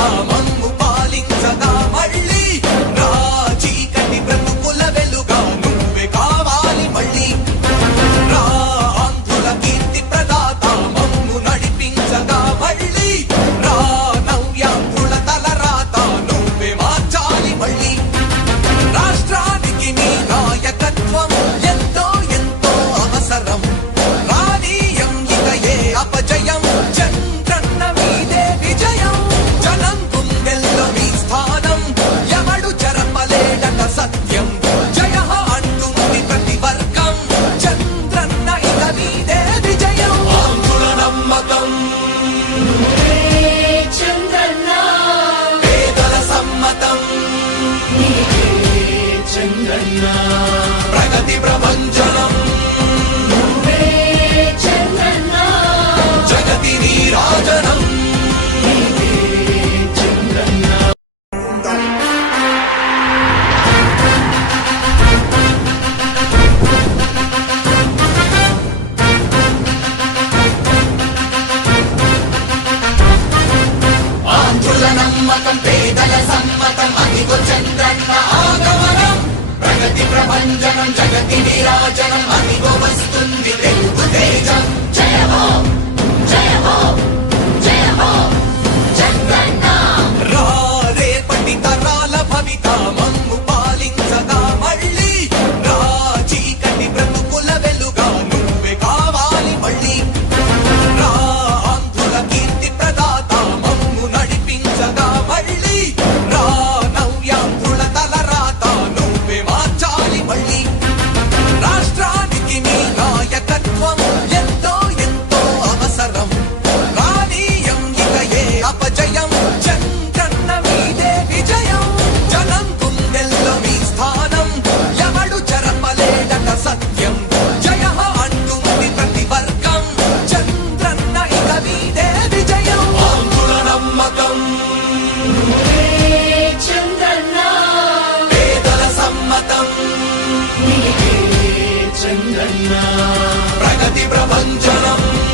আমন্ত্রণ ప్రగతి ప్రపంచనం. ప్రపంచనం జగతి విరాజనం అదిగో వస్తుంది తెలుగు తేజం. జయమో! ప్రపంచనం